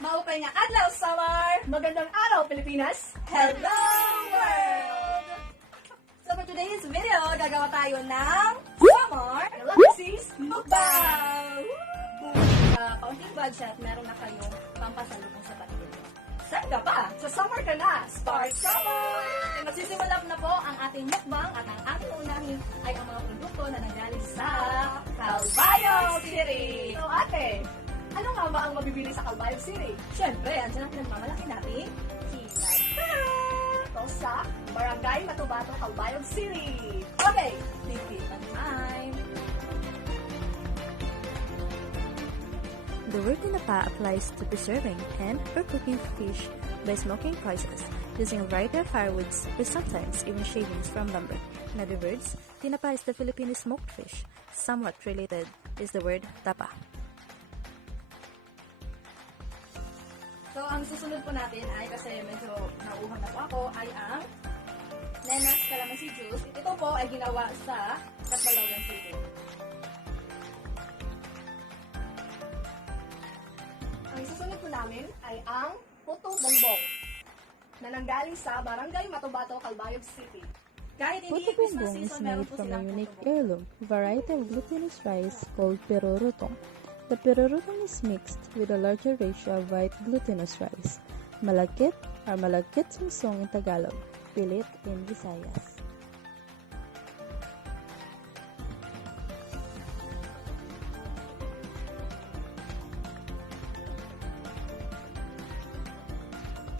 Maupay nga adlaw, Samar! Magandang araw, Pilipinas! Hello, world! So for today's video, gagawa tayo ng Samar Galaxies Mukbang! Sa kaunting budget, meron na kayong pampasalubong sa patigil. Saan ka pa? Sa summer ka na! Start Samar! Magsisimula na po ang ating mukbang at ang ating unahin ay ang mga produkto na nanggaling sa Calbayog City! So ate, ano nga ba ang mabibili sa Calbayog City? Siyempre, andyan ang pinagmamalaki natin, Kinata! Ito sa Barangay Matubato, Calbayog City! Okay, tipitan time! The word tinapa applies to preserving and or cooking fish by smoking process using a variety of firewoods or sometimes even shavings from lumber. In other words, tinapa is the Filipino smoked fish. Somewhat related is the word tapa. So, ang susunod po natin ay, kasi medyo nauuhan na po ako, ay ang Nenas Calamansi Juice. Ito po ay ginawa sa Catbalogan City. Ang susunod po namin ay ang Puto Bongbong na nanggaling sa Barangay Matubato, Calbayog City. Kahit hindi Puto Christmas bongbong is season, meron made po from a silang unique puto bongbong. heirloom variety of glutinous rice called pirorotong. The pirorotong is mixed with a larger ratio of white glutinous rice. Malagkit or malagkit sumsong in Tagalog, pilit in Visayas.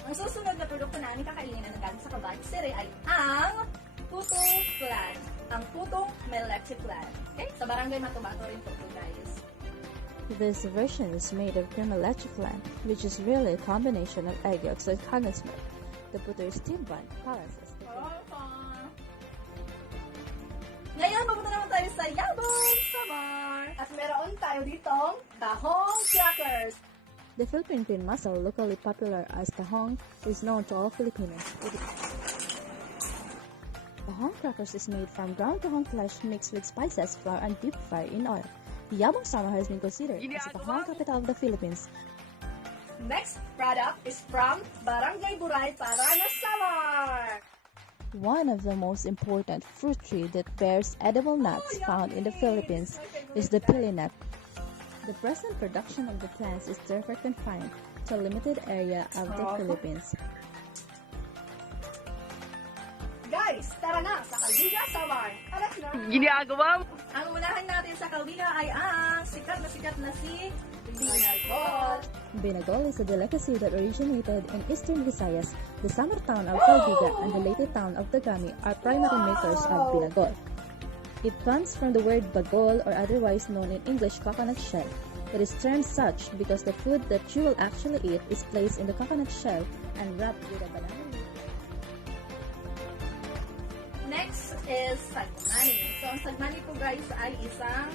Ang susunod na produkto na aming kakainin na nanggaling sa Calbayog City ay ang putong flan. Ang putong may leche flan. Okay? Sa Barangay Matubato rin po guys. This version is made of cream leche flan, which is really a combination of egg yolks and condensed milk. The puto is steam bun, balances the flavor. Ngayon, pupunta naman tayo sa Yabon, Samar. At meron tayo ditong Tahong Crackers. The Philippine green mussel, locally popular as tahong, is known to all Filipinos. Tahong crackers is made from ground tahong flesh mixed with spices, flour, and deep fried in oil. Yabong Samar has been considered as the tahong capital of the Philippines. Next product is from Barangay Buray, Paranas, Samar. One of the most important fruit tree that bears edible nuts found in the Philippines is the pili nut. The present production of the plants is therefore confined to a limited area of the Philippines. Guys, tara na sa Calbiga, Samar. Alas na! Ang unahin natin sa Calbiga ay ang sikat na si Binagol. Binagol is a delicacy that originated in eastern Visayas. The summer town of Calbiga and the later town of Dagami are primary makers of binagol. It comes from the word bagol, or otherwise known in English coconut shell. It is termed such because the food that you will actually eat is placed in the coconut shell and wrapped with a banana leaf. Next is sagmani. So, ang sagmani po guys ay isang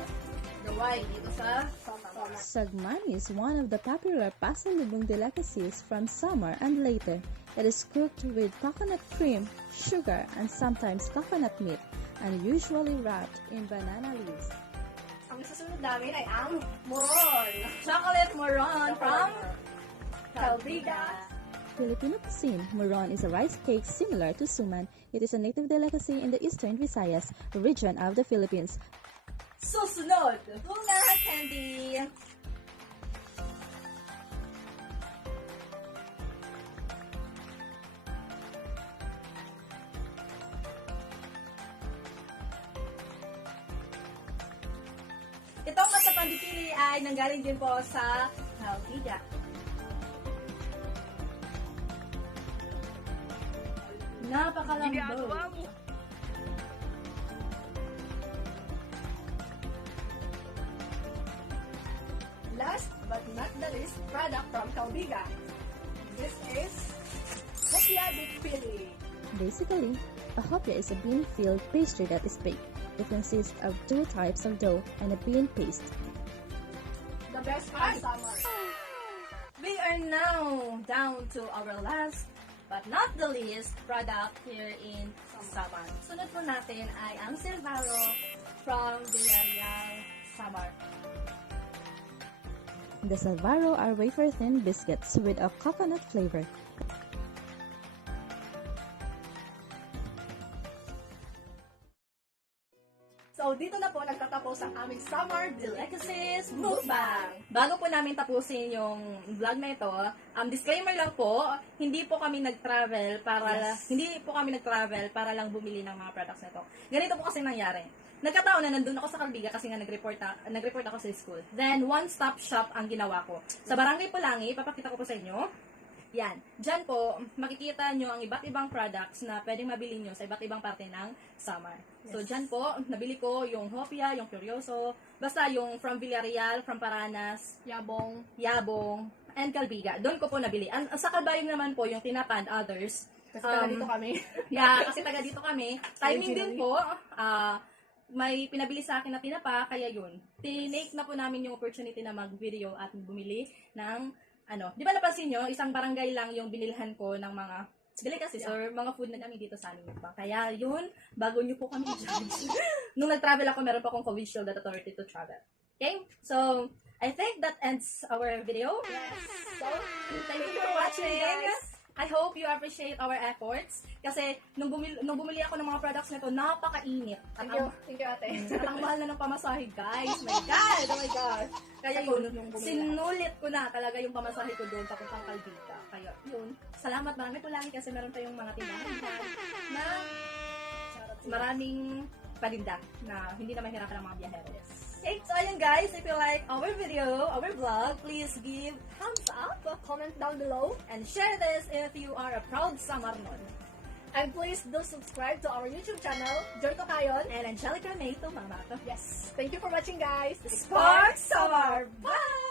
gaway dito sa Samar. Sagmani is one of the popular pasalubong delicacies from Samar and later. It is cooked with coconut cream, sugar, and sometimes coconut meat, and usually wrapped in banana leaves. Ang susunod namin ay ang Moron. Chocolate moron from Calbiga. Filipino cuisine, moron is a rice cake similar to suman. It is a native delicacy in the eastern Visayas region of the Philippines. susunod. Bunga candy. Itong matapandipili ay nanggaling din po sa Calbiga. Napakalambot. Last but not the least product from Calbiga. This is Hopia de Pili. Basically, a hopia is a bean-filled pastry that is baked. It consists of two types of dough and a bean paste. The best for summer. We are now down to our last but not the least product here in Samar. Sunod po natin ay ang Silvaro from Villarreal, Samar. The Salvaro are wafer-thin biscuits with a coconut flavor. So, dito na po nagtatapos ang aming summer Delicacies Mukbang! Bago po namin tapusin yung vlog na ito, disclaimer lang po, hindi po kami nag-travel para lang bumili ng mga products na ito. Ganito po kasi nangyari. Nagkataon na nandun ako sa Calbiga kasi nga nag-report ako sa school. Then, one-stop shop ang ginawa ko. Sa Barangay Pulangi, papakita ko po sa inyo. Yan. Diyan po, makikita nyo ang iba't ibang products na pwedeng mabili nyo sa iba't ibang parte ng Samar. So, diyan po, nabili ko yung Hopia, yung Curioso, basta yung from Villarreal, from Paranas, Yabong, and Calbiga. Doon ko po nabili. Sa Calbayog naman po, yung Tinapa and others. Kasi taga dito kami. Yeah, kasi taga dito kami. Timing din po, may pinabili sa akin na tinapa, kaya yun. Tinake na po namin yung opportunity na mag-video at bumili ng di ba napansin nyo, isang barangay lang yung binilhan ko ng mga delicacies or mga food na kami dito sa amin. Kaya yun, bago nyo po kami judge. Nung nag-travel ako, meron pa akong COVID shield at authority to travel. Okay? So, I think that ends our video. So, Thank you for watching. I hope you appreciate our efforts. Kasi, nung bumili ako ng mga products na ito, napakainit. At Thank you, ate. at ang mahal na ng pamasahe, guys. My God! Oh my God! Kaya yun, sinulit ko na talaga yung pamasahe ko doon papuntang Calbiga. Kaya yun, salamat marami po lang kasi meron tayong mga tindahan dyan na maraming paninda na hindi na mahirapan ang mga biyahero. Okay, so ayun guys, if you like our video, our vlog, please give thumbs up, Comment down below. and share this if you are a proud Samarnon. And please do subscribe to our YouTube channel, Joy Tokayon. And Angelica May to Mama. Yes. Thank you for watching, guys. Spark Samar! Bye!